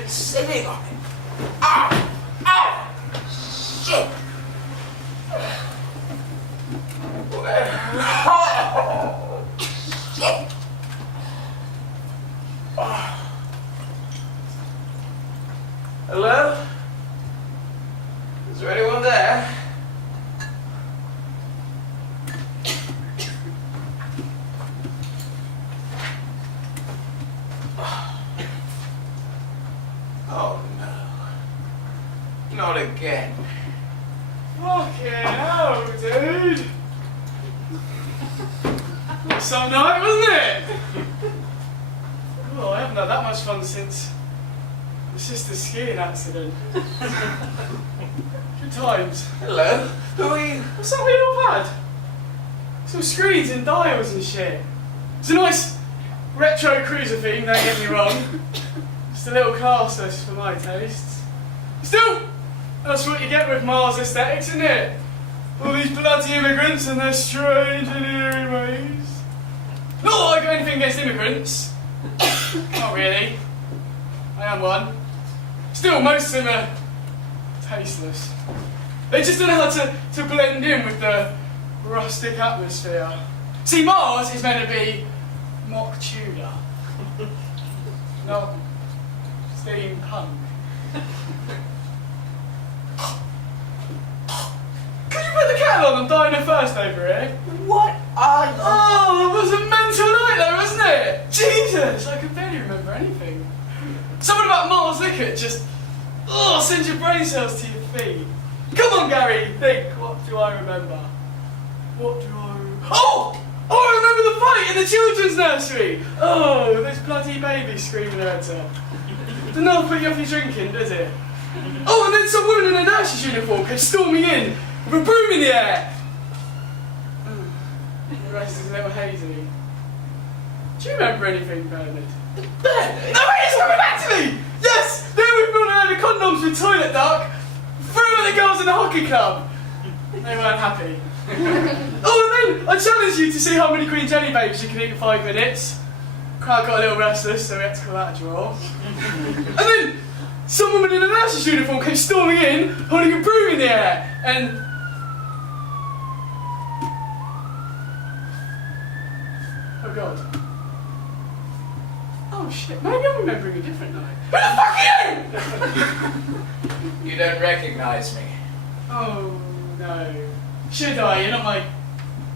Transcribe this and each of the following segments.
been sitting on it. Ah! Ah! Shit! Oh, shit! Hello? Is there anyone there? Oh no. Not again. Fucking hell, dude! Some night, wasn't it? Oh, I haven't had that much fun since my sister's skiing accident. Good times. Hello? Who are you? What's that we all had? Some screens and dials and shit. It's a nice retro cruiser theme, don't get me wrong. Just a little classless for my tastes. Still, that's what you get with Mars aesthetics, isn't it? All these bloody immigrants and their strange and eerie ways. Not that I got anything against immigrants. Not really. I am one. Still, most of them are tasteless. They just don't know how to blend in with the rustic atmosphere. See, Mars is meant to be mock Tudor, not steampunk. Could you put the kettle on? I'm dying of thirst over here. What are you? Oh, it was a mental night though, wasn't it? Jesus, I can barely remember anything. Something about Mars liquor just sends your brain cells to your feet. Come on, Gary, think. What do I remember? What do I remember? Oh! I remember the fight in the children's nursery! Oh, those bloody babies screaming at her. Doesn't that put you off your drinking, does it? Oh, and then some woman in a nurse's uniform came storming in with a broom in the air. The rest is a little hazy. Do you remember anything, Bernard? Bernard? No, it's coming back to me! Yes! Then we brought out the condoms with toilet duck, threw them at the girls in the hockey club. They weren't happy. Oh, and then I challenged you to see how many Queen Jenny babes you can eat in 5 minutes. Crowd got a little restless, so we had to call that a draw. And then some woman in a nurse's uniform came storming in, holding a broom in the air, and... Oh God. Oh shit, maybe I'm remembering a different night. Who the fuck are you? You don't recognize me. Oh no. Should I? You're not my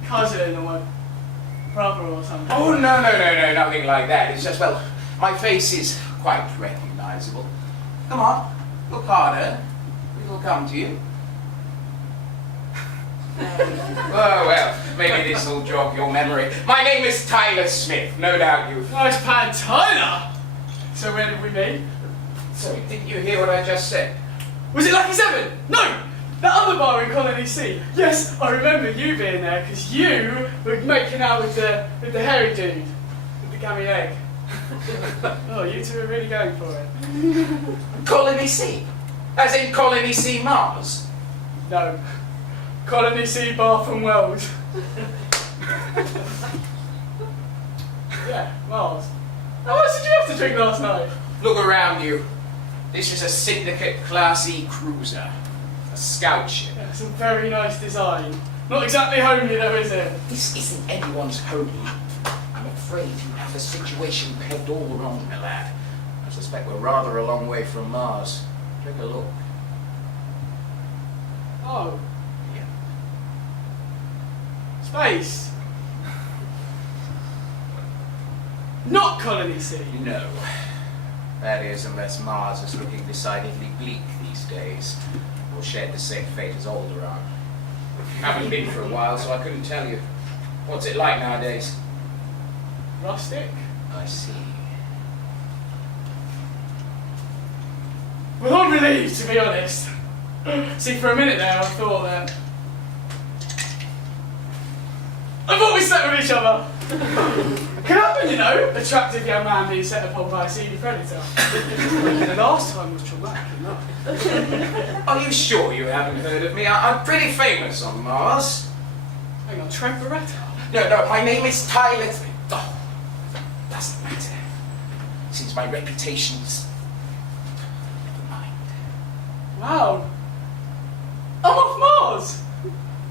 cousin or my brother or something. Oh, no, nothing like that. It's just, well, my face is quite recognizable. Come on, look harder. We will come to you. Oh, well, maybe this will jog your memory. My name is Tyler Smith. No doubt you've... Nice pad, Tyler! So where did we meet? Sorry, didn't you hear what I just said? Was it Lucky 7? No! That other bar in Colony C. Yes, I remember you being there because you were making out with the hairy dude with the gammy leg. Oh, you two are really going for it. Colony C? As in Colony C Mars? No. Colony C Bath and Wells. Yeah, Mars. How much did you have to drink last night? Look around you. This is a Syndicate Class E cruiser. A scout ship. Yeah, some very nice design. Not exactly homely though, is it? This isn't anyone's home. I'm afraid you have the situation pegged all wrong, my lad. I suspect we're rather a long way from Mars. Take a look. Oh. Yeah. Space. Not Colony C. No. That is, unless Mars is looking decidedly bleak these days. Or shared the same fate as Alderaan. Haven't been for a while, so I couldn't tell you. What's it like nowadays? Rustic? I see. Well, I'm relieved, to be honest. See, for a minute there, I thought that... I thought we slept with each other! Can happen, you know, attractive young man being set upon by a seedy predator. The last time was traumatic enough. Are you sure you haven't heard of me? I'm pretty famous on Mars. Hang on, Trent Beretta? No, my name is Tyler. Oh, doesn't matter. Since my reputation's Wow. I'm off Mars!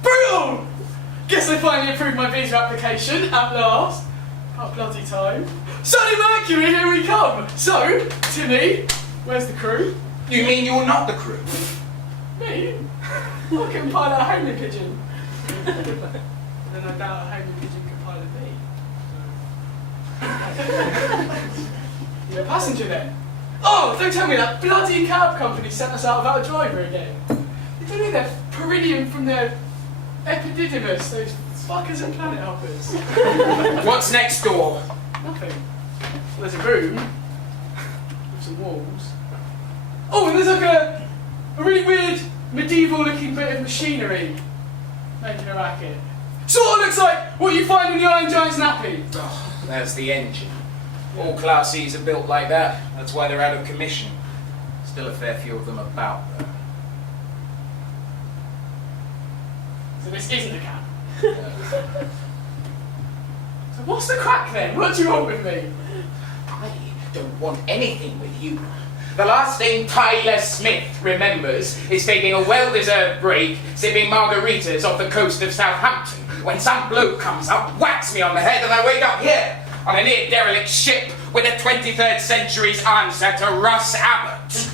Brutal! Guess I finally approved my visa application, at last. About bloody time. Sunny Mercury, here we come! So, Timmy, where's the crew? You mean you're not the crew? Me? I can pilot a homing pigeon. Then I doubt a homing pigeon can pilot me. You're a passenger then? Oh, don't tell me that bloody cab company sent us out without a driver again. They don't need their peridium from their epididymis, those fuckers and planet hoppers. What's next door? Nothing. Well, there's a room with some walls. Oh, and there's like a really weird medieval-looking bit of machinery making a racket. Sort of looks like what you find in the Iron Giant's nappy. Oh, there's the engine. All Class C's are built like that. That's why they're out of commission. Still a fair few of them about, though. So this isn't a cab. So what's the crack then? What do you want with me? I don't want anything with you. The last thing Tyler Smith remembers is taking a well-deserved break, sipping margaritas off the coast of Southampton, when some bloke comes up, whacks me on the head, and I wake up here, on a near-derelict ship with a 23rd century's answer to Russ Abbott.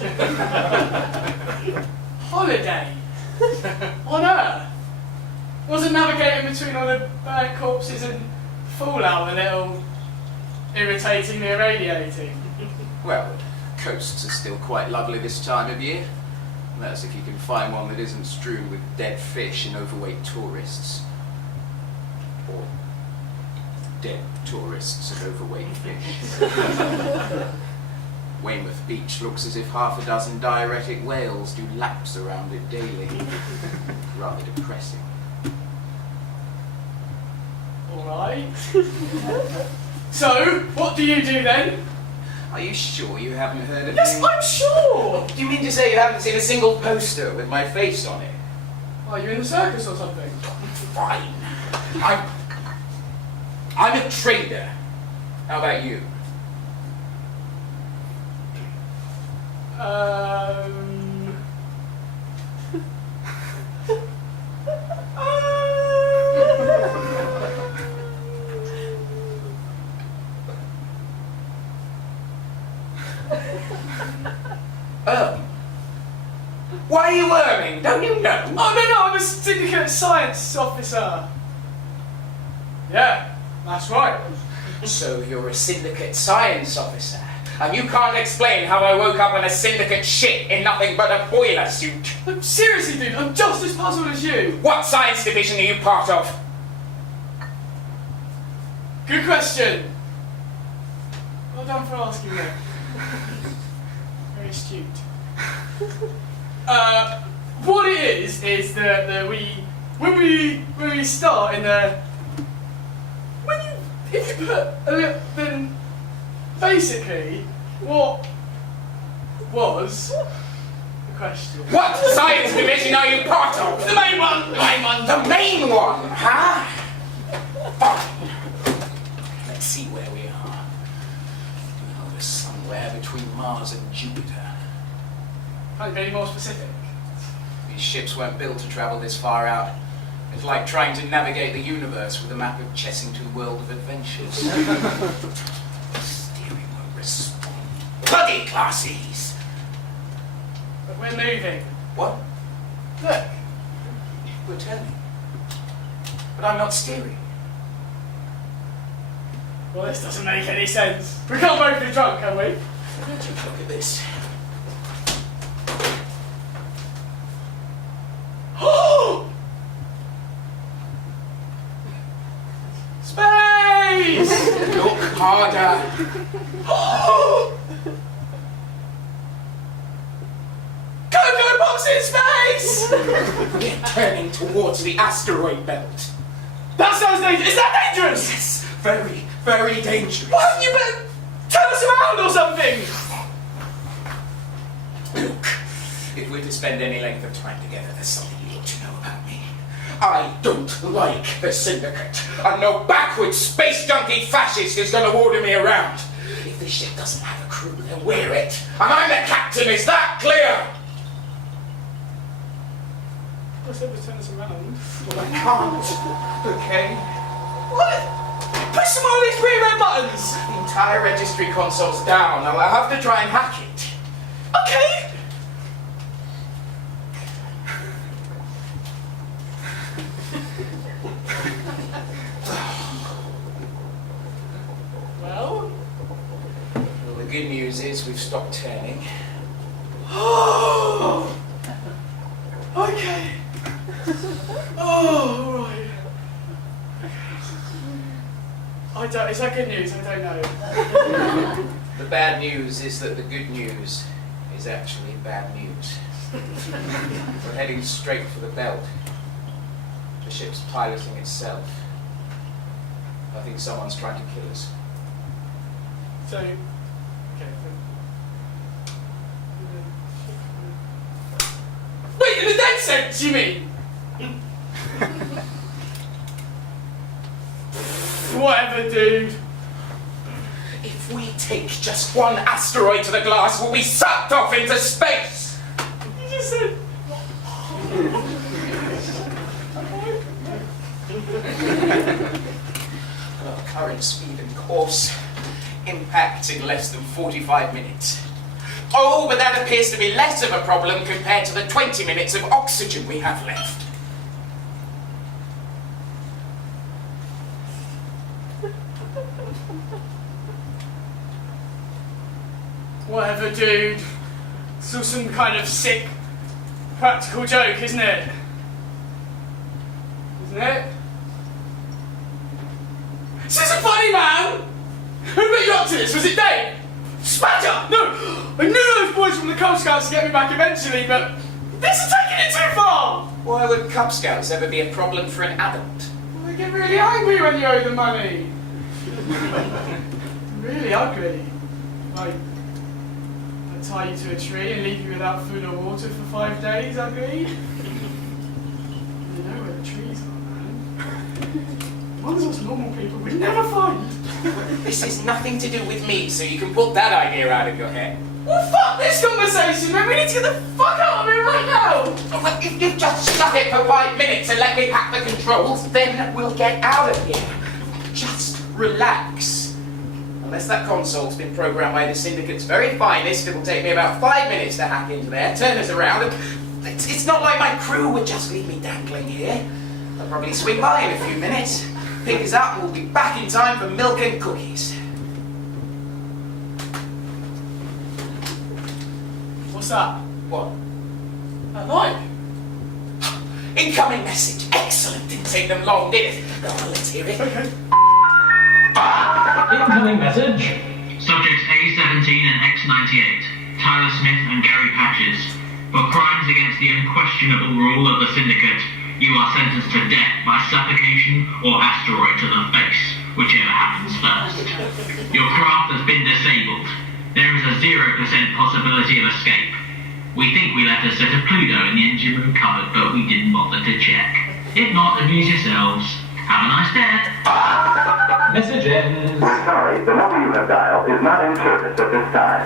Holiday? On Earth? Wasn't navigating between all the bad corpses and fallout a little irritating, irradiating? Well, coasts are still quite lovely this time of year. That's if you can find one that isn't strewn with dead fish and overweight tourists. Or dead tourists and overweight fish. Weymouth Beach looks as if half a dozen diuretic whales do laps around it daily. Rather depressing. Alright. So, what do you do then? Are you sure you haven't heard of Yes, me? I'm sure! Do you mean to say you haven't seen a single poster with my face on it? Are you in the circus or something? Fine. I'm a trader. How about you? Why are you worming? Don't you know? Oh, no, I'm a Syndicate science officer. Yeah, that's right. So you're a Syndicate science officer, and you can't explain how I woke up on a Syndicate ship in nothing but a boiler suit. Seriously, dude, I'm just as puzzled as you. What science division are you part of? Good question. Well done for asking that. Very astute. What it is that when we start in the if you put a little, then basically what was the question? What science division are you part of? The main one. The main one, huh? Fine. Let's see where we are. Oh, we're somewhere between Mars and Jupiter. Can't be any more specific. These ships weren't built to travel this far out. It's like trying to navigate the universe with a map of Chessington World of Adventures. Steering won't respond. Bloody classies! But we're moving. What? Look. We're turning. But I'm not steering. Well, this doesn't make any sense. We can't both be drunk, can we? Look at this. Space! Look harder. Cocoa Pops in space! We're turning towards the asteroid belt. That sounds dangerous. Is that dangerous? Yes, very, very dangerous. Why haven't you been? Tell us around or something! Look, if we're to spend any length of time together, there's something you ought to know about me. I don't like the Syndicate, and no backward space junkie fascist is going to order me around. If this ship doesn't have a crew, then we're it, and I'm the captain. Is that clear? I said to turn us around. Well, I can't. Okay. What? Push some more of these three red buttons! The entire registry console's down. I'll have to try and hack it. Okay! Well? Well, the good news is we've stopped turning. Oh! Okay. Oh, right. Is that good news? I don't know. The bad news is that the good news is actually bad news. We're heading straight for the belt. The ship's piloting itself. I think someone's trying to kill us. So, okay. Wait, in the dead sense, you mean? Whatever, dude. If we take just one asteroid to the glass, we'll be sucked off into space! You just said... Current speed and course. Impact in less than 45 minutes. Oh, but that appears to be less of a problem compared to the 20 minutes of oxygen we have left. Whatever, dude. It's all some kind of sick, practical joke, isn't it? Isn't it? This isn't funny, man! Who put you up to this? Was it Dave? Smatter! No! I knew those boys from the Cub Scouts to get me back eventually, but this is taking it too far! Why would Cub Scouts ever be a problem for an adult? Well, they get really angry when you owe them money. Really ugly. Like, they tie you to a tree and leave you without food or water for 5 days, ugly. You know where the trees are, man. Ones us normal people would never find. This is nothing to do with me, so you can put that idea out of your head. Well, fuck this conversation, man. We need to get the fuck out of here right now. Well, if you just shut it for 5 minutes and let me hack the controls, then we'll get out of here. Just relax. Unless that console's been programmed by the Syndicate's very finest, it'll take me about 5 minutes to hack into there, turn us around. It's not like my crew would just leave me dangling here. They'll probably swing by in a few minutes, pick us up, and we'll be back in time for milk and cookies. What's that? What? That mic. Incoming message. Excellent. Didn't take them long, did it? Go on, let's hear it. Okay. Incoming message. Subjects A17 and X98, Tyler Smith and Gary Patches. For crimes against the unquestionable rule of the Syndicate, you are sentenced to death by suffocation or asteroid to the face, whichever happens first. Your craft has been disabled. There is a 0% possibility of escape. We think we left a set of Pluto in the engine room cupboard, but we didn't bother to check. If not, amuse yourselves. Have a nice day. Message ends. We're sorry, the number you have dialed is not in service at this time.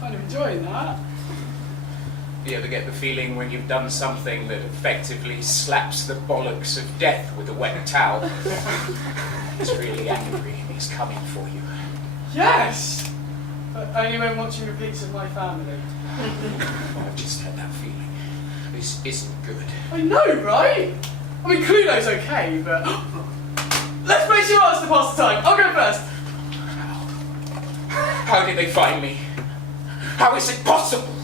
Kind of enjoying that. You ever get the feeling when you've done something that effectively slaps the bollocks of death with a wet towel? He's really angry and he's coming for you. Yes! But only when watching repeats of my family. Oh, I've just had that feeling. This isn't good. I know, right? I mean, Cluedo's okay, but... Let's face your hearts to pass the time. I'll go first. How did they find me? How is it possible?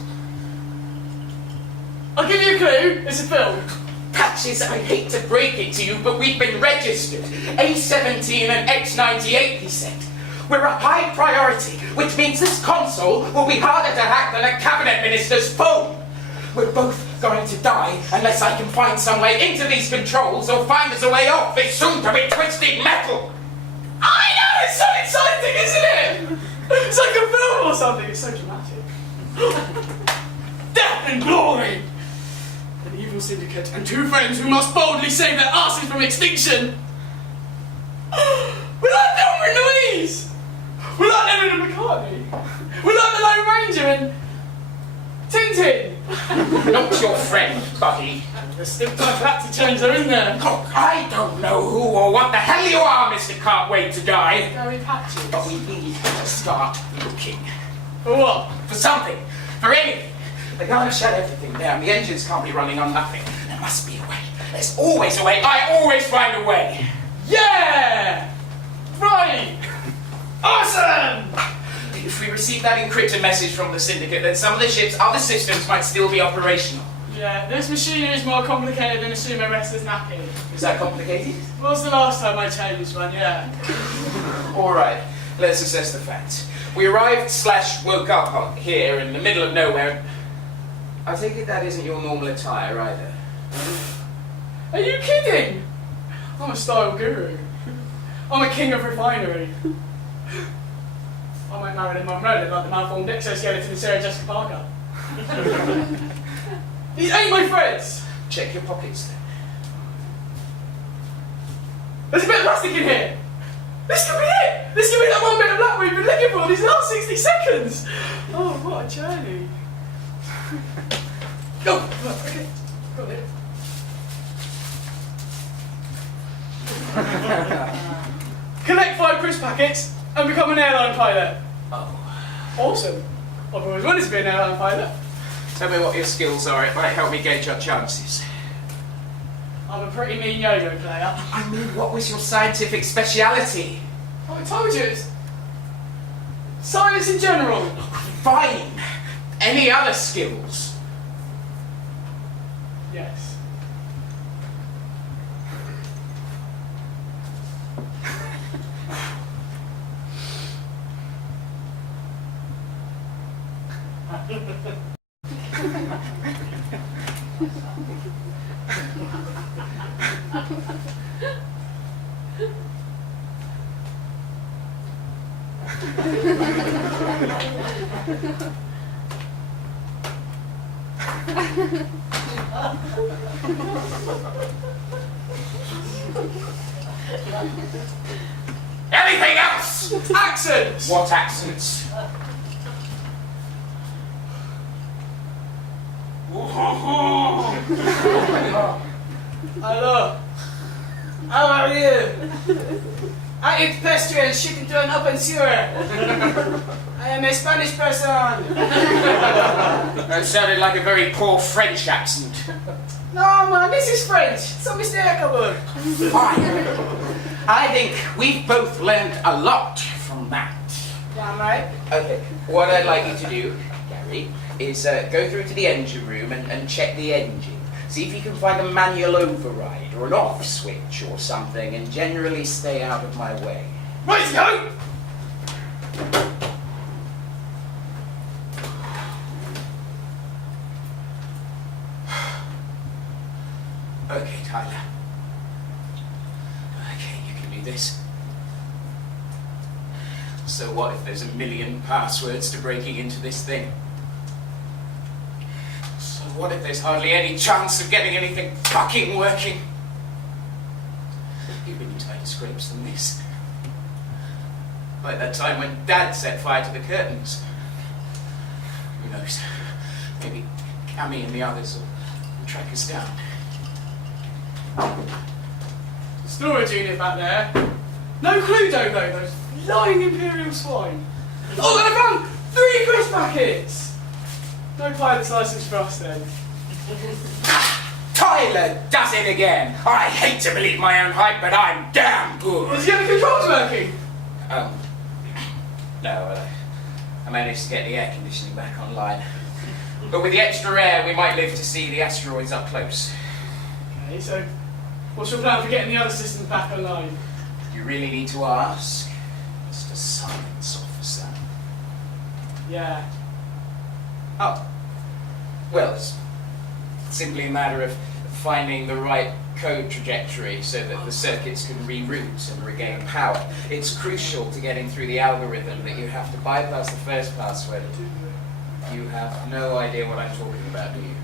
I'll give you a clue. It's a film. Patches, I hate to break it to you, but we've been registered. A17 and X98, he said. We're a high priority, which means this console will be harder to hack than a cabinet minister's phone. We're both going to die unless I can find some way into these controls or find us a way off this soon-to-be twisted metal. I know! It's so exciting, isn't it? It's like a film or something. It's so dramatic. Death and glory! An evil syndicate and two friends who must boldly save their asses from extinction. Without Thelma and Louise! Without Leonard and McCartney! Without the Lone Ranger and... Take Tintin! Not your friend, buddy. There's still time for that to change though, isn't there? Look, I don't know who or what the hell you are, Mr. Can't Wait to Die. Gary Patches. But we need to start looking. For what? For something. For anything. They can't shut everything down. The engines can't be running on nothing. There must be a way. There's always a way. I always find a way. Yeah! Right! Awesome! If we receive that encrypted message from the Syndicate, then some of the ship's other systems might still be operational. Yeah, this machinery is more complicated than a sumo wrestler's nappy. Is that complicated? What was the last time I changed one? Yeah. Alright, let's assess the facts. We arrived / woke up here in the middle of nowhere. I take it that isn't your normal attire either. Are you kidding? I'm a style guru. I'm a king of refinery. I went Marilyn Monroe like the malformed exoskeleton in Sarah Jessica Parker. These ain't my friends! Check your pockets then. There's a bit of plastic in here! This could be it! This could be that one bit of black we've been looking for these last 60 seconds! Oh, what a journey. Go! Okay. Got it. Collect 5 crisp packets and become an airline pilot. Oh. Awesome. I've always wanted to be an airline pilot. Tell me what your skills are, it might help me gauge our chances. I'm a pretty mean yo-yo player. I mean, what was your scientific speciality? Oh, I told you, it's science in general. Fine. Any other skills? Yes. Anything else? Accents! What accents? Hello. How are you? I eat pastry and shit into an open sewer. I am a Spanish person. That sounded like a very poor French accent. No, man, this is French. So mistakable. Fine. I think we've both learned a lot from that. Damn right. Okay, what I'd like you to do, Gary, is go through to the engine room and check the engine. See if you can find a manual override or an off switch or something, and generally stay out of my way. Right, go! Okay, Tyler. Okay, you can do this. So what if there's a million passwords to breaking into this thing? So what if there's hardly any chance of getting anything fucking working? You've been in tighter scrapes than this. Like that time when Dad set fire to the curtains. Who knows? Maybe Cammy and the others will track us down. Storage unit back there. No Cluedo though, those lying Imperial swine. Oh, and I found 3 crisp packets! No pilot's license for us then. Tyler does it again! I hate to believe my own hype, but I'm damn good! Is the other controls working? No, I managed to get the air conditioning back online. But with the extra air, we might live to see the asteroids up close. Okay, so what's your plan for getting the other systems back online? You really need to ask, Mr. Science Officer. Yeah. Oh. Well, it's simply a matter of finding the right code trajectory so that the circuits can reroute and regain power. It's crucial to getting through the algorithm that you have to bypass the first password. You have no idea what I'm talking about, do you?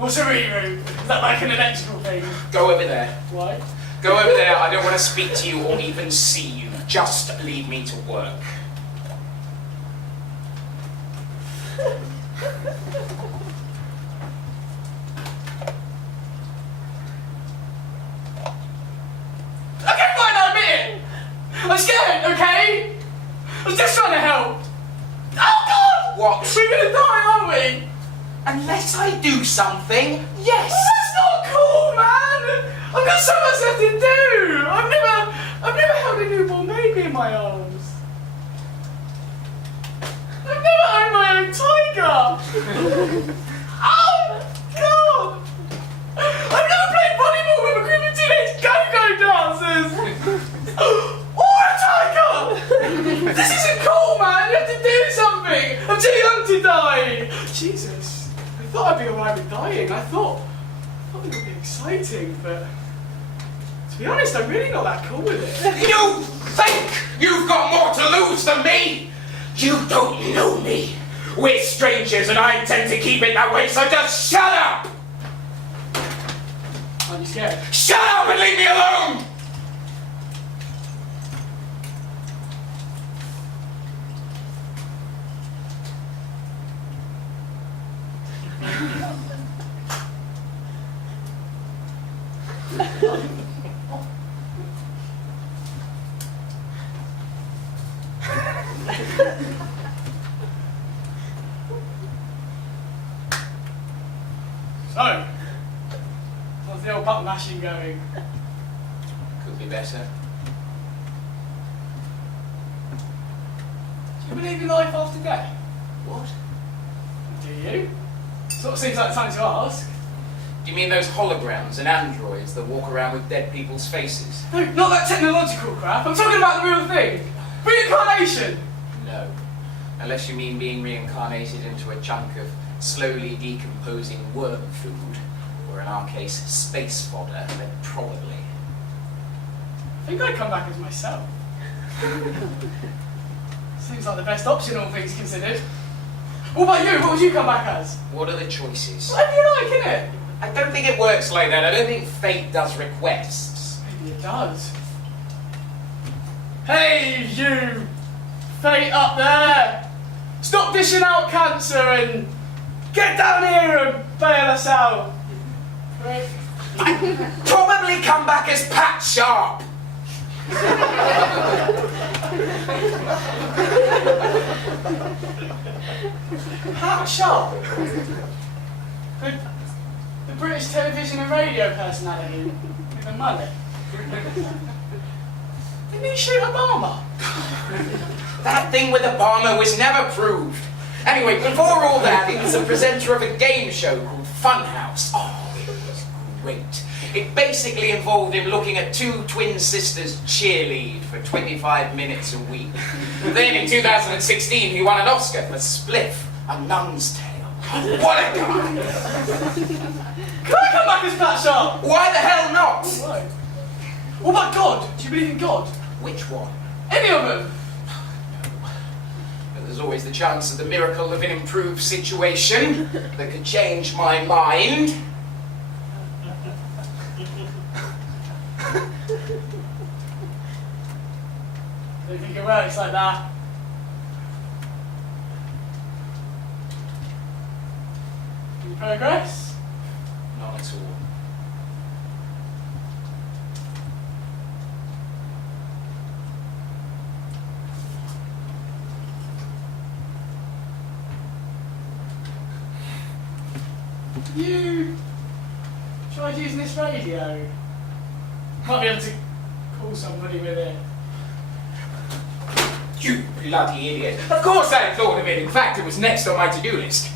So, What's a reroute? Is that like an electrical thing? Go over there. Why? Go over there. I don't want to speak to you or even see you. Just leave me to work. Okay, fine, I'll admit it. I'm scared, okay? I was just trying to help. Oh God! What? We're gonna die, aren't we? Unless I do something, yes. That's not cool, man! I've got so much left to do! I've never held a newborn baby in my arms. I've never owned my own tiger! Oh, God! I've never played volleyball with a group of teenage go-go dancers! Or a tiger! This isn't cool, man! You have to do something! I'm too young to die! Jesus. I thought I'd be alright with dying. I thought it would be exciting, but to be honest, I'm really not that cool with it. You think you've got more to lose than me? You don't know me. We're strangers and I intend to keep it that way, so just shut up! Aren't you scared? Shut up and leave me alone! So, how's the old button mashing going? Could be better. Do you believe in life after death? What? Do you? Sort of seems like time to ask. Do you mean those holograms and androids that walk around with dead people's faces? No, not that technological crap. I'm talking about the real thing. Reincarnation. No. Unless you mean being reincarnated into a chunk of slowly decomposing worm food, or in our case, space fodder, then probably. I think I'd come back as myself. Seems like the best option, all things considered. What about you? What would you come back as? What are the choices? Whatever you like, innit? I don't think it works like that. I don't think fate does requests. Maybe it does. Hey, you! Fate up there! Stop dishing out cancer and get down here and bail us out! I'd probably come back as Pat Sharp. Pat Sharp? The British television and radio personality with a mullet. Didn't he shoot Obama? That thing with Obama was never proved. Anyway, before all that, he was a presenter of a game show called Funhouse. Oh, it was great. It basically involved him looking at two twin sisters cheerlead for 25 minutes a week. Then in 2016, he won an Oscar for Spliff, A Nun's Tale. What a guy! Can I come back as Pat Sharp? Why the hell not? Right. What about God? Do you believe in God? Which one? Any of them? But there's always the chance of the miracle of an improved situation that could change my mind. Don't think it works like that. Any progress? Not at all. You tried using this radio? Might be able to call somebody with it. You bloody idiot. Of course I thought of it. In fact, it was next on my to-do list.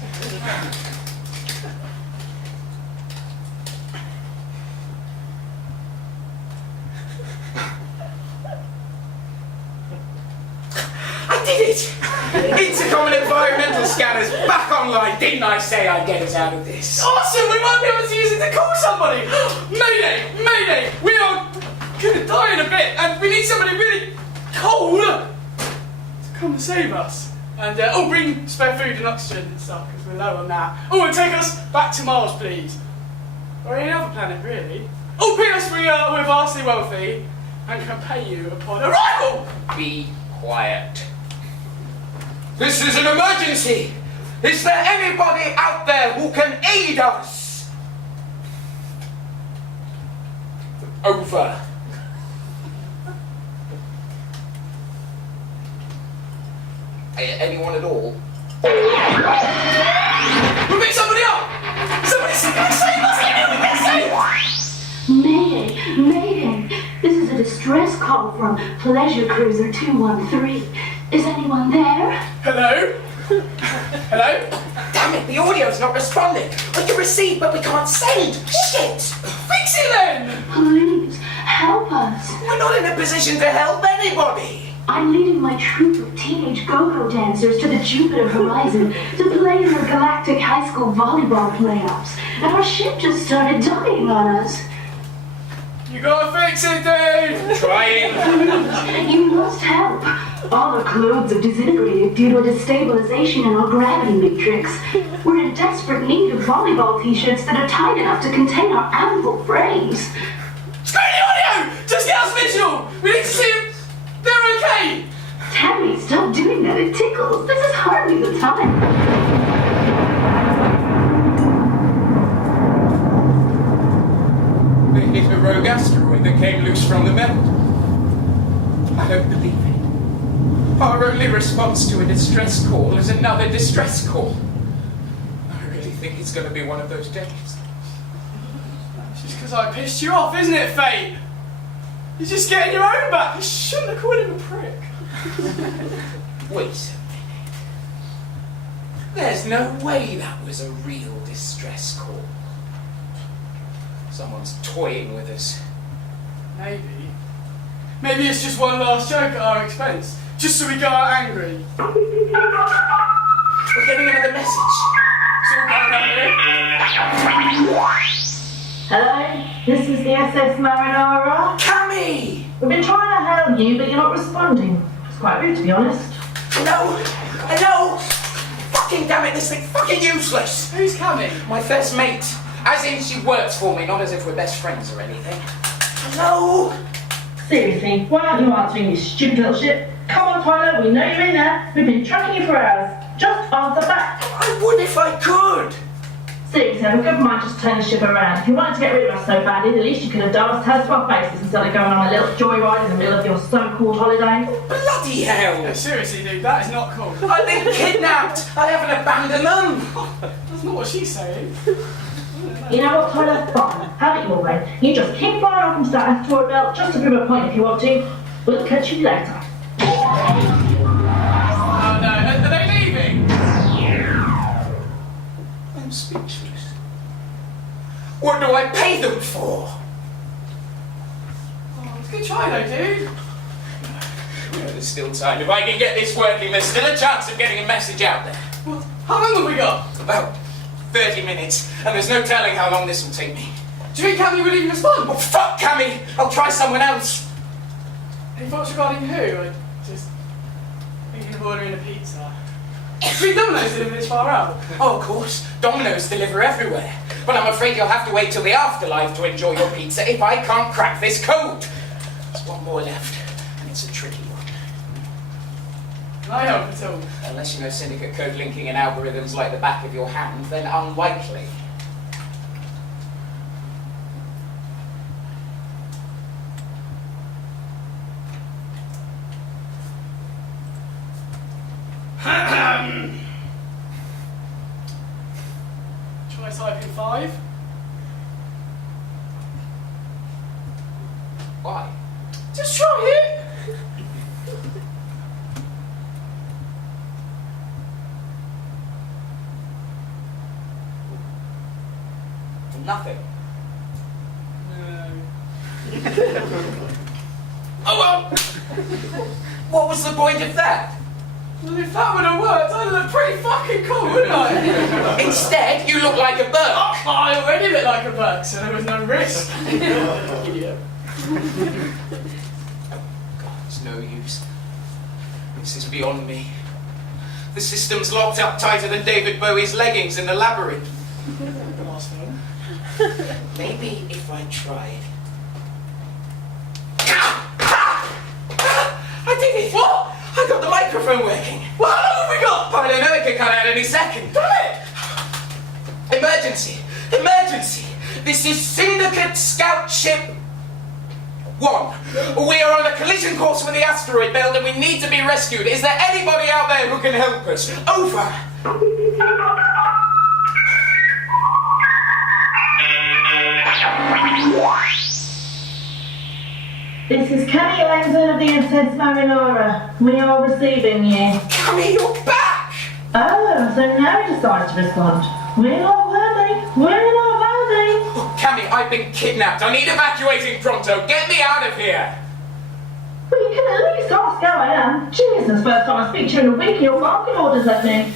I did it! Intercom and environmental scanners back online. Didn't I say I'd get us out of this? Awesome! We might be able to use it to call somebody! Mayday! Mayday! We are gonna die in a bit and we need somebody really cold to come and save us. And, bring spare food and oxygen and stuff, because we're low on that. Oh, and take us back to Mars, please. Or any other planet, really. Oh, P.S. We're vastly wealthy and can pay you upon arrival! Be quiet. This is an emergency! Is there anybody out there who can aid us? Over. Anyone at all? We'll pick somebody up! Somebody save us! Mayday! Mayday! This is a distress call from Pleasure Cruiser 213. Is anyone there? Hello? Hello? Damn it, the audio's not responding. We can receive, but we can't send. Shit! Fix it then! Please, help us. We're not in a position to help anybody. I'm leading my troupe of teenage go-go dancers to the Jupiter horizon to play in the galactic high school volleyball playoffs, and our ship just started dying on us. You gotta fix it, Dave! Trying. You must help. All our clothes have disintegrated due to a destabilization in our gravity matrix. We're in desperate need of volleyball t-shirts that are tight enough to contain our ample frames. Screw the audio! Just get us visual! We need to see them! They're okay! Tammy, stop doing that. It tickles. This is hardly the time. They hit a rogue asteroid that came loose from the belt. I don't believe it. Our only response to a distress call is another distress call. I really think it's going to be one of those days. It's just because I pissed you off, isn't it, Fate? You're just getting your own back. You shouldn't have called him a prick. Wait a minute. There's no way that was a real distress call. Someone's toying with us. Maybe. Maybe it's just one last joke at our expense. Just so we go out angry. We're getting another message. It's all going on here. Hello, this is the SS Marinara. Cammy! We've been trying to hail you, but you're not responding. It's quite rude, to be honest. Hello? Fucking damn it, this thing's fucking useless! Who's coming? My first mate. As in, she works for me, not as if we're best friends or anything. Hello? Seriously, why aren't you answering, you stupid little shit? Come on, Tyler, we know you're in there. We've been tracking you for hours. Just answer back. I would if I could. Seriously, I have a good mind just to turn the ship around. If you wanted to get rid of us so badly, the least you could have done was tell us to our faces instead of going on a little joyride in the middle of your so-called holiday. Bloody hell! No, seriously, dude, that is not cool. I've been kidnapped! I haven't abandoned them! That's not what she's saying. You know what, Tyler? Fine. Have it your way. You just keep flying off into that asteroid belt just to prove a point if you want to. We'll catch you later. Oh no, are they leaving? I'm speechless. What do I pay them for? Oh, it's a good try though, dude. There's still time. If I can get this working, there's still a chance of getting a message out there. Well, how long have we got? About 30 minutes, and there's no telling how long this will take me. Do you think Cammy will even respond? Oh, fuck, Cammy! I'll try someone else. Any thoughts regarding who? I just thinking of ordering a pizza. Three Domino's deliver this far out. Oh, of course. Domino's deliver everywhere. But I'm afraid you'll have to wait till the afterlife to enjoy your pizza if I can't crack this code. There's one more left, and it's a tricky one. Can I help at all? Unless you know Syndicate code linking and algorithms like the back of your hand, then unlikely. Try typing 5. Why? Just try it! Nothing. No. Oh well! What was the point of that? Well, if that would have worked, I'd look pretty fucking cool, wouldn't I? Instead, you look like a bird. Oh, I already look like a bug, so there was no risk. Idiot. God, it's no use. This is beyond me. The system's locked up tighter than David Bowie's leggings in the labyrinth. The last one. Maybe if I tried. I did it! What? I got the microphone working. What have we got? I don't know, it could cut out any second. Damn it! Emergency! Emergency! This is Syndicate Scout Ship 1. We are on a collision course with the asteroid belt and we need to be rescued. Is there anybody out there who can help us? Over! This is Cammy Langdon of the SS Marinara. We are receiving you. Cammy, you're back! Oh, so now he decides to respond. We're not worthy. We're not worthy. Oh, Cammy, I've been kidnapped. I need evacuating pronto. Get me out of here! Well, you can at least ask how I am. Jesus, first time I speak to you in a week, your marking orders at me.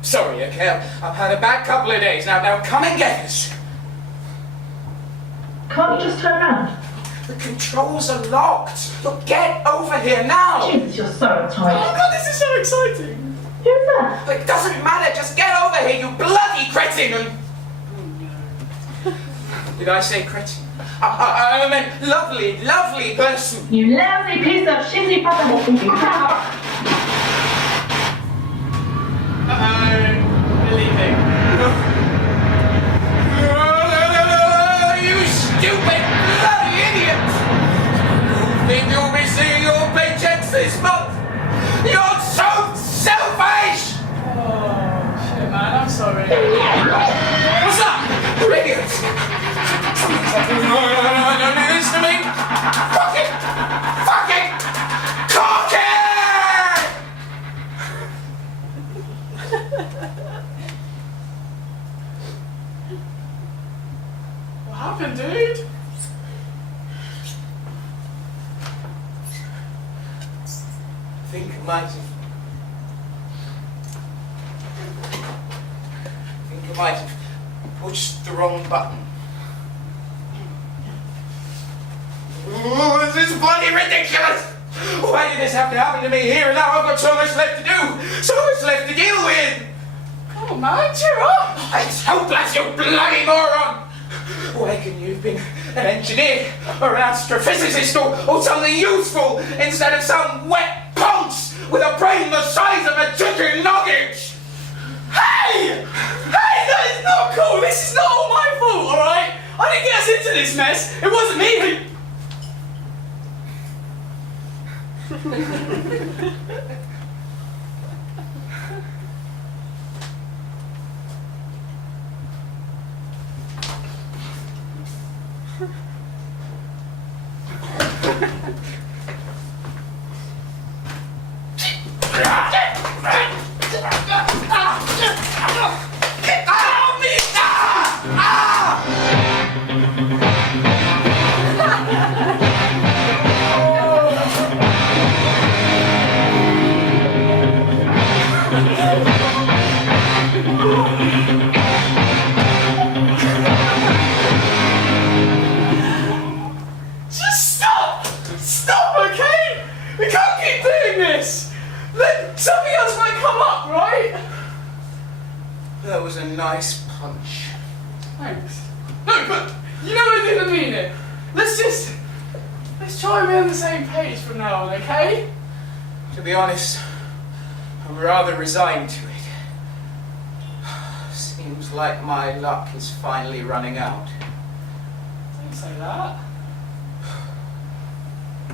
Sorry, okay, I've had a bad couple of days. Now come and get us. Can't you just turn around? The controls are locked. Look, get over here now. Jesus, you're so Oh tight. god, this is so exciting! Who's that? But it doesn't matter. Just get over here, you bloody cretin. And... Did I say cretin? I meant lovely, lovely person. You lousy piece of shitty papa. We're leaving. You stupid bloody idiot! You think you'll be seeing your paychecks this month? You're so selfish! Oh, shit, man, I'm sorry. What's up? You're idiots! Don't do this to me! Fucking cock it! What happened, dude? I think I might have pushed the wrong button. Oh, this is bloody ridiculous! Why did this have to happen to me here and now? I've got so much left to do, so much left to deal with! Come on, man, cheer up! It's hopeless, you bloody moron! Why can you have been an engineer or an astrophysicist or something useful instead of some wet ponce with a brain the size of a chicken nugget? Hey! Hey, that is not cool! This is not all my fault, alright? I didn't get us into this mess. It wasn't me who... Just stop! Stop, okay? We can't keep doing this! Something else might come up, right? That was a nice punch. Thanks. No, but you know I didn't mean it. Let's try and be on the same page from now on, okay? To be honest, I'm rather resigned to it. Seems like my luck is finally running out. Don't say that.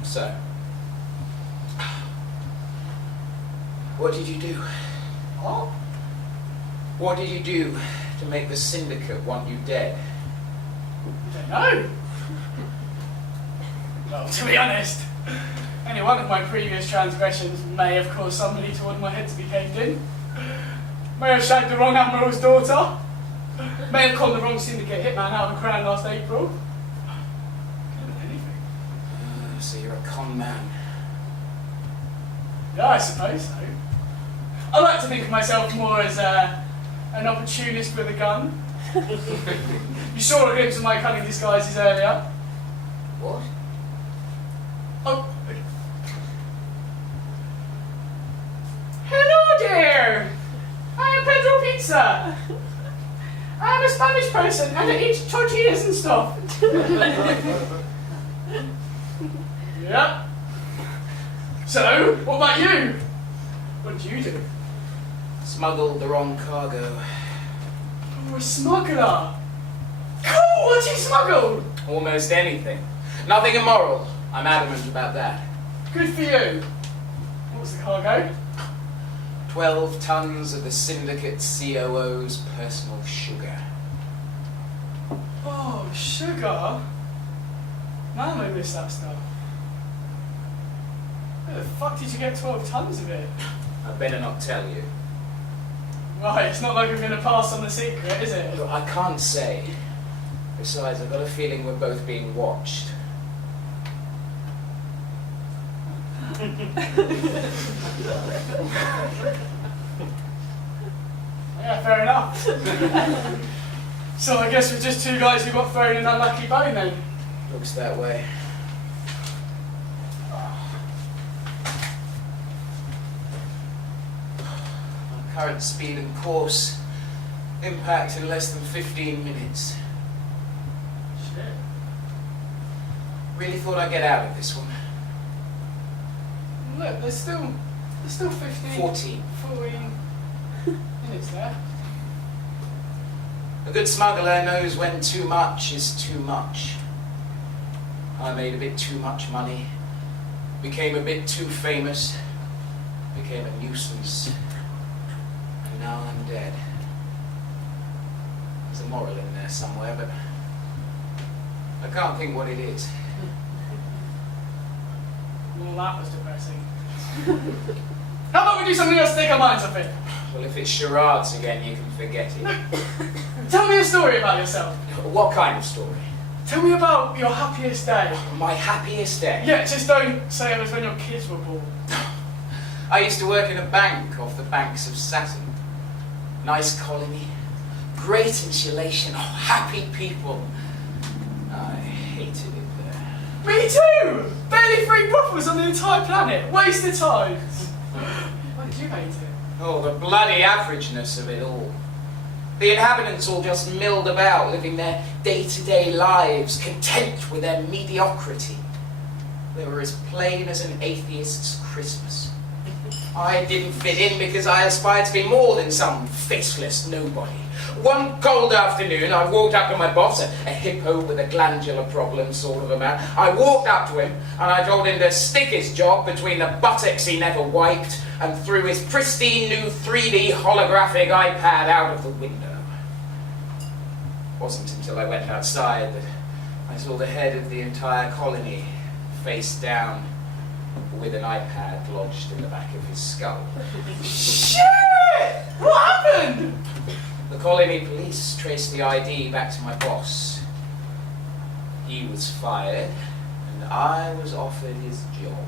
So, what did you do? What? What did you do to make the Syndicate want you dead? I don't know. Well, to be honest, any one of my previous transgressions may have caused somebody to want my head to be caved in. May have shagged the wrong admiral's daughter. May have conned the wrong Syndicate hitman out of the crown last April. Could have been anything. So you're a con man. Yeah, I suppose so. I like to think of myself more as an opportunist with a gun. You saw a glimpse of my cunning disguises earlier. What? Oh. pizza! I'm a Spanish person and I eat tortillas and stuff. Yeah. So, what about you? What did you do? Smuggled the wrong cargo. Oh, a smuggler. Cool, what did you smuggle? Almost anything. Nothing immoral. I'm adamant about that. Good for you. What was the cargo? 12 tons of the Syndicate COO's personal sugar. Oh, sugar? Man, I miss that stuff. Where the fuck did you get 12 tons of it? I better not tell you. Right, it's not like I'm going to pass on the secret, is it? Look, I can't say. Besides, I've got a feeling we're both being watched. Yeah, fair enough. So I guess we're just two guys who got thrown an unlucky bone then. Looks that way. Our current speed and course. Impact in less than 15 minutes. Shit. Really thought I'd get out of this one. Look, there's still 15, 14. 14 minutes there. A good smuggler knows when too much is too much. I made a bit too much money, became a bit too famous, became a nuisance, and now I'm dead. There's a moral in there somewhere, but I can't think what it is. Well, that was depressing. How about we do something else to take our minds off it? Well, if it's charades again, you can forget it. Tell me a story about yourself. What kind of story? Tell me about your happiest day. My happiest day? Yeah, just don't say it was when your kids were born. I used to work in a bank off the banks of Saturn. Nice colony, great insulation, oh, happy people. I hated it there. Me too! Barely 3 brothels on the entire planet. Waste of time. Why did you hate it? Oh, the bloody averageness of it all. The inhabitants all just milled about, living their day-to-day lives, content with their mediocrity. They were as plain as an atheist's Christmas. I didn't fit in because I aspired to be more than some faceless nobody. One cold afternoon, I walked up to my boss, a hippo with a glandular problem sort of a man. I walked up to him and I told him to stick his job between the buttocks he never wiped and threw his pristine new 3D holographic iPad out of the window. It wasn't until I went outside that I saw the head of the entire colony face down with an iPad lodged in the back of his skull. Shit! What happened? The colony police traced the ID back to my boss. He was fired, and I was offered his job.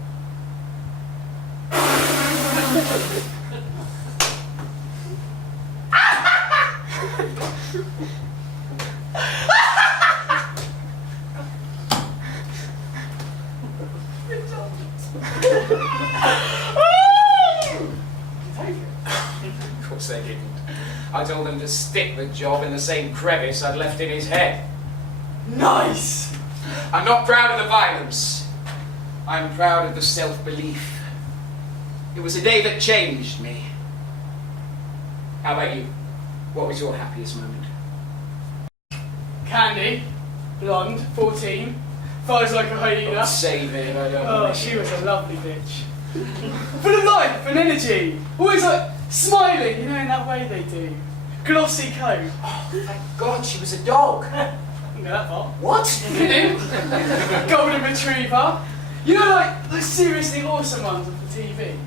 Of course they didn't. I told them to stick the job in the same crevice I'd left in his head. Nice! I'm not proud of the violence. I'm proud of the self-belief. It was a day that changed me. How about you? What was your happiest moment? Candy, blonde, 14, thighs like a hyena. Oh, save it, I don't Oh, know. she was a lovely bitch. Full of life and energy. Always like smiling, you know, in that way they do. Glossy coat. Oh, thank God she was a dog. You know that far. What? You do? Golden Retriever. You know, like the seriously awesome ones on the TV.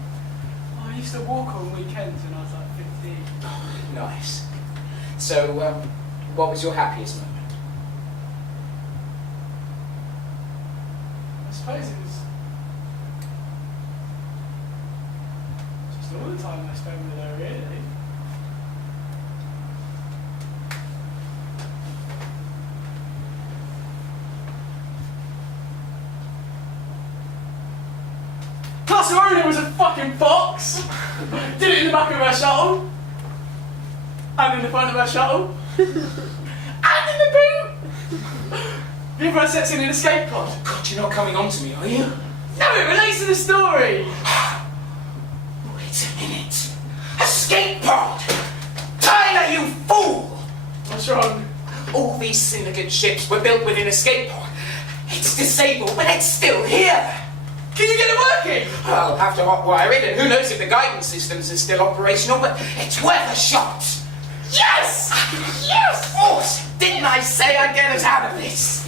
Oh, I used to walk on weekends when I was like 15. Oh, nice. So, what was your happiest moment? I suppose it was just all the time I spent with her, really. Plus her owner was a fucking fox! Did it in the back of her shuttle! And in the front of our shuttle. And in the boot. Have you ever had sex in an escape pod? God, you're not coming on to me, are you? No, it relates to the story. Wait a minute. Escape pod! Tyler, you fool! What's wrong? All these Syndicate ships were built with an escape pod. It's disabled, but it's still here. Can you get it working? I'll have to hotwire it, and who knows if the guidance systems are still operational, but it's worth a shot. Yes! Yes! Awesome! Didn't I say I'd get us out of this?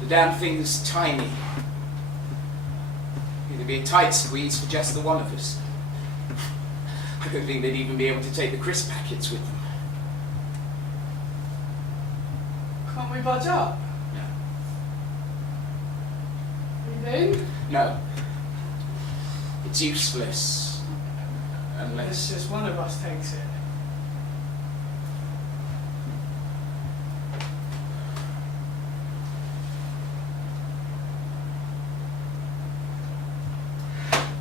The damn thing's tiny. It'd be a tight squeeze for just the one of us. I don't think they'd even be able to take the crisp packets with them. Can't we budge up? No. Anything? No. It's useless. Unless... It's just one of us takes it.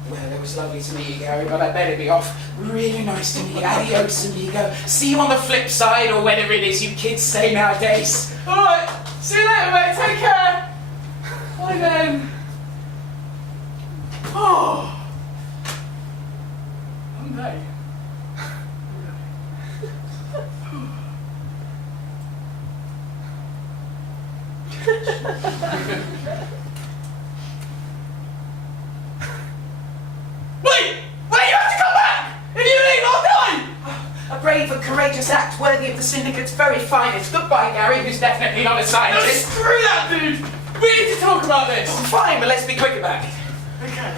Well, it was lovely to meet you, Gary, but I better be off. Really nice to meet you. Adios, amigo. See you on the flip side, or whatever it is you kids say nowadays. Alright, see you later, mate. Take care. Bye then. Oh. Monday. A brave and courageous act worthy of the Syndicate's very finest. Goodbye, Gary, who's definitely not a No, scientist. screw that, dude. We need to talk about this. Fine, but let's be quick about it. Okay.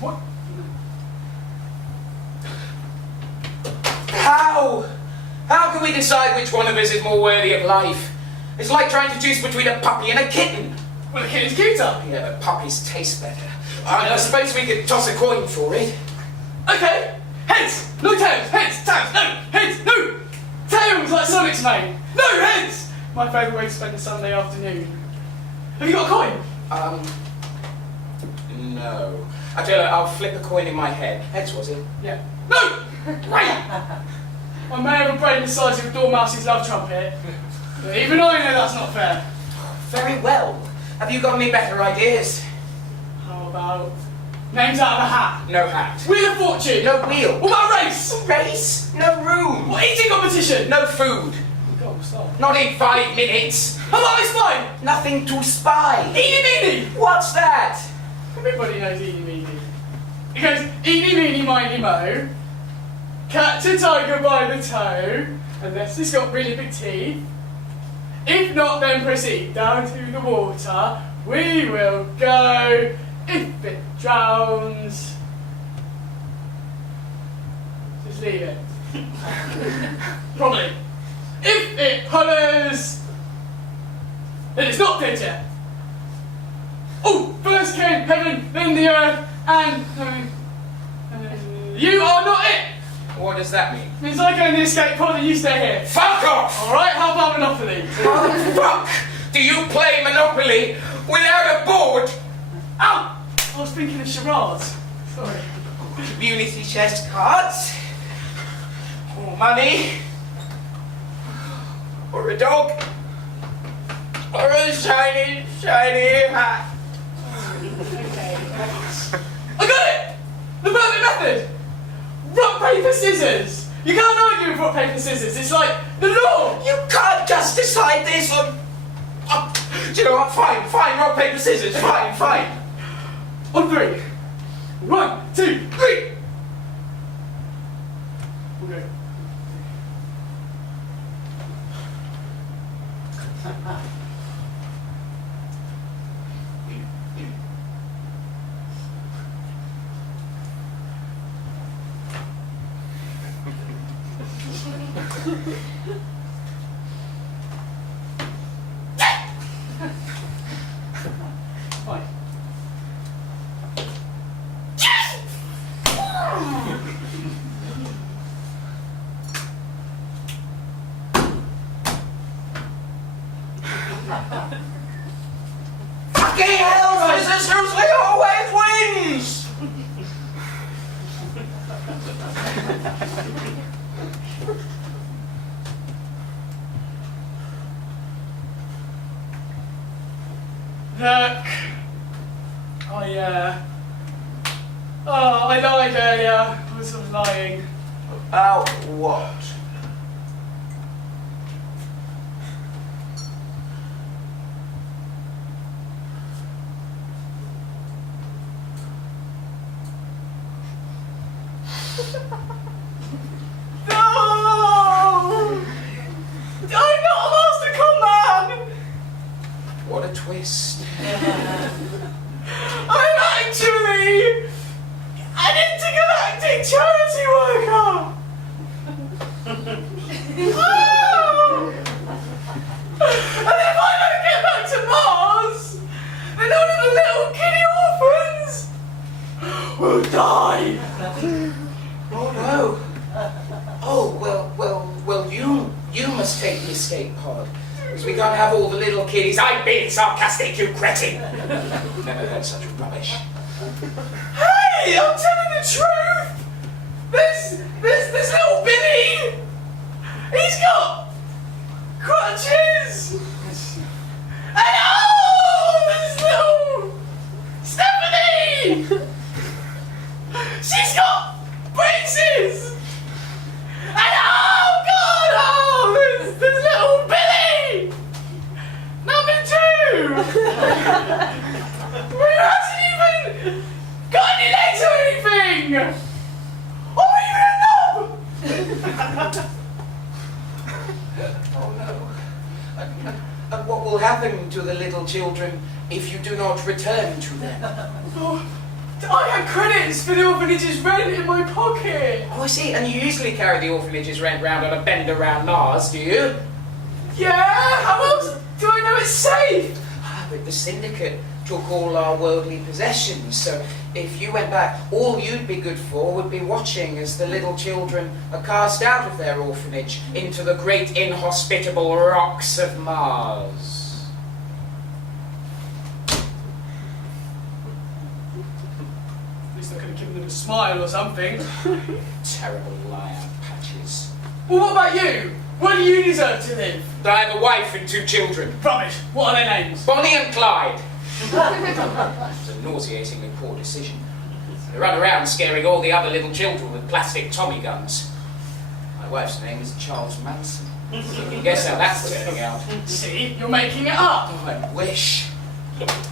What? How can we decide which one of us is more worthy of life? It's like trying to choose between a puppy and a kitten. Well, the kitten's cuter. Yeah, but puppies taste better. I suppose we could toss a coin for it. Okay. Heads. No tails. Heads. Tails. No. Heads. No. Tails, like Sonic's mate. No heads. My favourite way to spend a Sunday afternoon. Have you got a coin? No. I tell you, I'll flip a coin in my head. Heads, was it? Yeah. No. Right. I may have a brain the size of a dormouse's love trumpet, but even I know that's not fair. Very well. Have you got any better ideas? How about names out of a hat? No hat. Wheel of Fortune? No wheel. What about a race? Race? No room. What, eating competition? No food. God, stop. Not in 5 minutes. How about I spy? Nothing to spy. Eeny meeny! What's that? Everybody knows eeny meeny. It goes eeny meeny miny mo, catch a tiger by the toe, unless it's got really big teeth. If not, then proceed down to the water. We will go. If it drowns, just leave it. Probably. If it hollers, then it's not dead yet. Oh, first came heaven, then the earth, and you are not it. What does that mean? It's like going to the escape pod and you stay here. Fuck off! Alright, how about Monopoly? How the fuck do you play Monopoly without a board? Ow! I was thinking of charades. Sorry. Community chest cards? Or money? Or a dog? Or a shiny, shiny hat? Okay. I got it! The perfect method! Rock, paper, scissors! You can't argue with rock, paper, scissors. It's like the law! You can't just decide this on... do you know what? Fine, rock, paper, scissors. Fine. On 3. 1, 2, 3! Okay. Fine. Fucking hell, this is usually always wins! Look, I lied earlier. I was sort of lying. About what? No! I'm not a master conman! What a twist. I'm actually an intergalactic charity worker! Oh! And if I don't get back to Mars, then all of the little kiddie orphans will die! Oh no. Oh, well, you must take the escape pod. Because we can't have all the little kiddies. I'm being sarcastic, you cretin! Never heard such rubbish. Hey, I'm telling the truth! This little Billy, he's got crutches! And this little Stephanie! She's got braces! And this little Billy! Number 2! Who hasn't even got any legs or anything! Or even a knob! Oh no. And what will happen to the little children if you do not return to them? Oh, I had credits for the orphanage's rent in my pocket! Oh, I see. And you usually carry the orphanage's rent round on a bend around Mars, do you? Yeah? How else do I know it's safe? But the Syndicate took all our worldly possessions, so if you went back, all you'd be good for would be watching as the little children are cast out of their orphanage into the great inhospitable rocks of Mars. At least I could have given them a smile or something. Terrible liar, Patches. Well, what about you? Where do you deserve to live? I have a wife and 2 children. Rubbish. What are their names? Bonnie and Clyde. It was a nauseatingly poor decision. They run around scaring all the other little children with plastic Tommy guns. My wife's name is Charles Manson. Guess how that's turning out. See, you're making it up. Oh, I wish.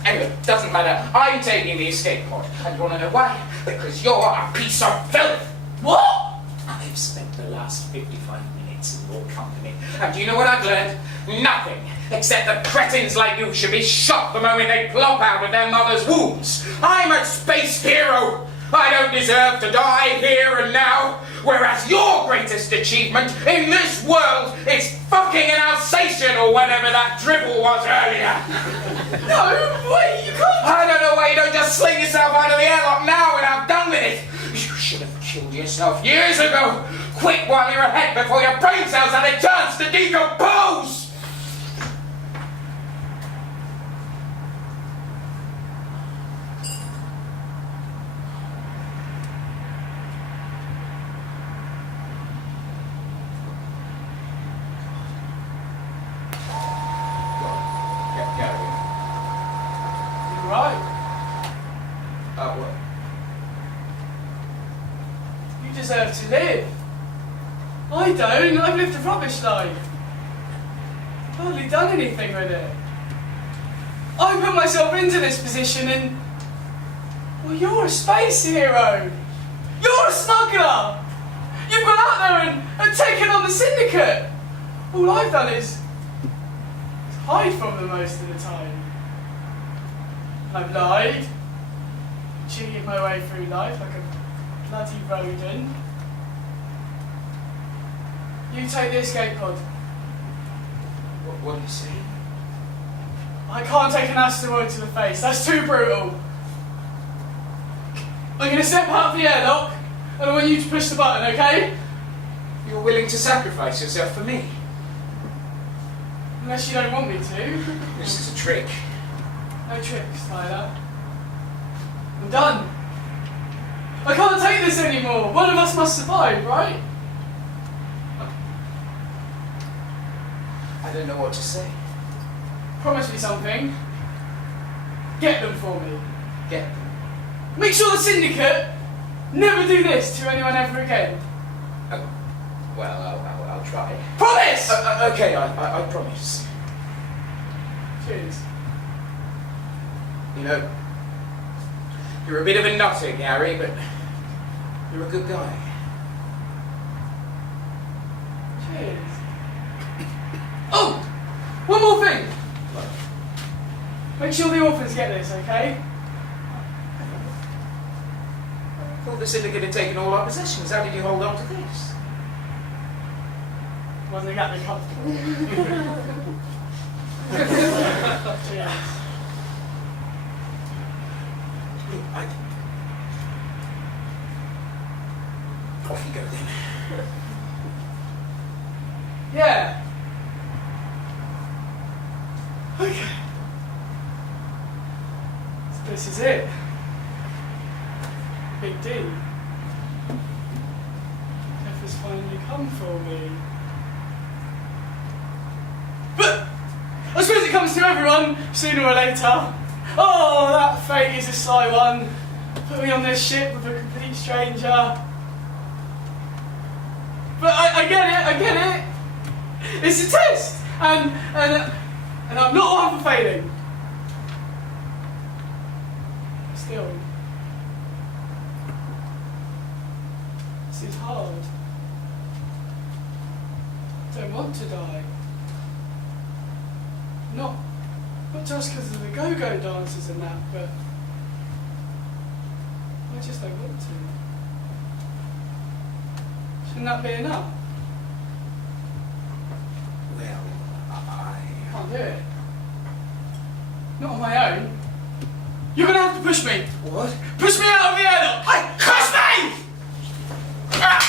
Anyway, doesn't matter. I'm taking the escape pod. And you want to know why? Because you're a piece of filth. What? I've spent the last 55 minutes in your company. And do you know what I've learned? Nothing. Except that cretins like you should be shot the moment they plop out of their mother's wombs. I'm a space hero. I don't deserve to die here and now. Whereas your greatest achievement in this world is fucking an Alsatian or whatever that dribble was earlier. No, wait, you can't. I don't know why you don't just sling yourself out of the airlock now and have done with it. You should have killed yourself years ago. Quit while you're ahead before your brain cells have a chance to decompose. You're right. What? You deserve to live. I don't. I've lived a rubbish life. I've hardly done anything with it. I put myself into this position and... Well, you're a space hero. You're a smuggler. You've gone out there and taken on the Syndicate. All I've done is hide from them most of the time. I've lied, cheated my way through life like a bloody rodent. You take the escape pod. What do you say? I can't take an asteroid to the face. That's too brutal. I'm going to step out of the airlock, and I want you to push the button, okay? You're willing to sacrifice yourself for me? Unless you don't want me to. This is a trick. No tricks, Tyler. I'm done. I can't take this anymore. One of us must survive, right? I don't know what to say. Promise me something. Get them for me. Get them. Make sure the Syndicate never do this to anyone ever again. Well, I'll try. Promise! Okay, I promise. Cheers. You know, you're a bit of a nutter, Gary, but you're a good guy. Cheers. Oh! One more thing! Make sure the orphans get this, okay? I thought the Syndicate had taken all our possessions. How did you hold on to this? Wasn't exactly comfortable. Cheers. Off you go then. Yeah. Okay. So this is it. Big D. Death has finally come for me. But I suppose it comes to everyone sooner or later. Oh, that fate is a sly one. Put me on this ship with a complete stranger. But I get it. It's a test, and I'm not one for failing. Still, this is hard. I don't want to die. Not just because of the go-go dances and that, but I just don't want to. Shouldn't that be enough? Well, I Can't do it. Not on my own. You're gonna have to push me. What? Push me out of the airlock. Push me! Ah!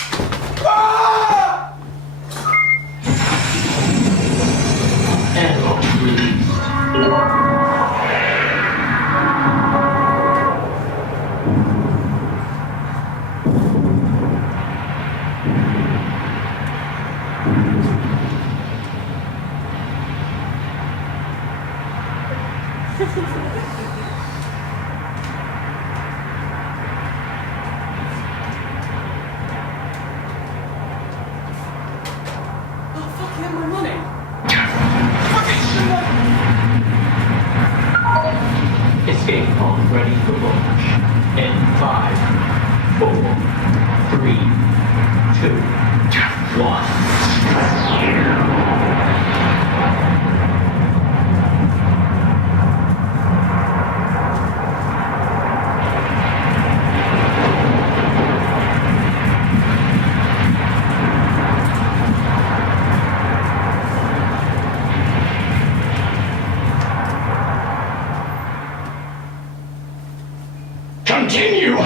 Airlock released. Oh, fucking hell, my money. Escape pod ready for launch. In 5, 4, 3, 2, 1. Continue!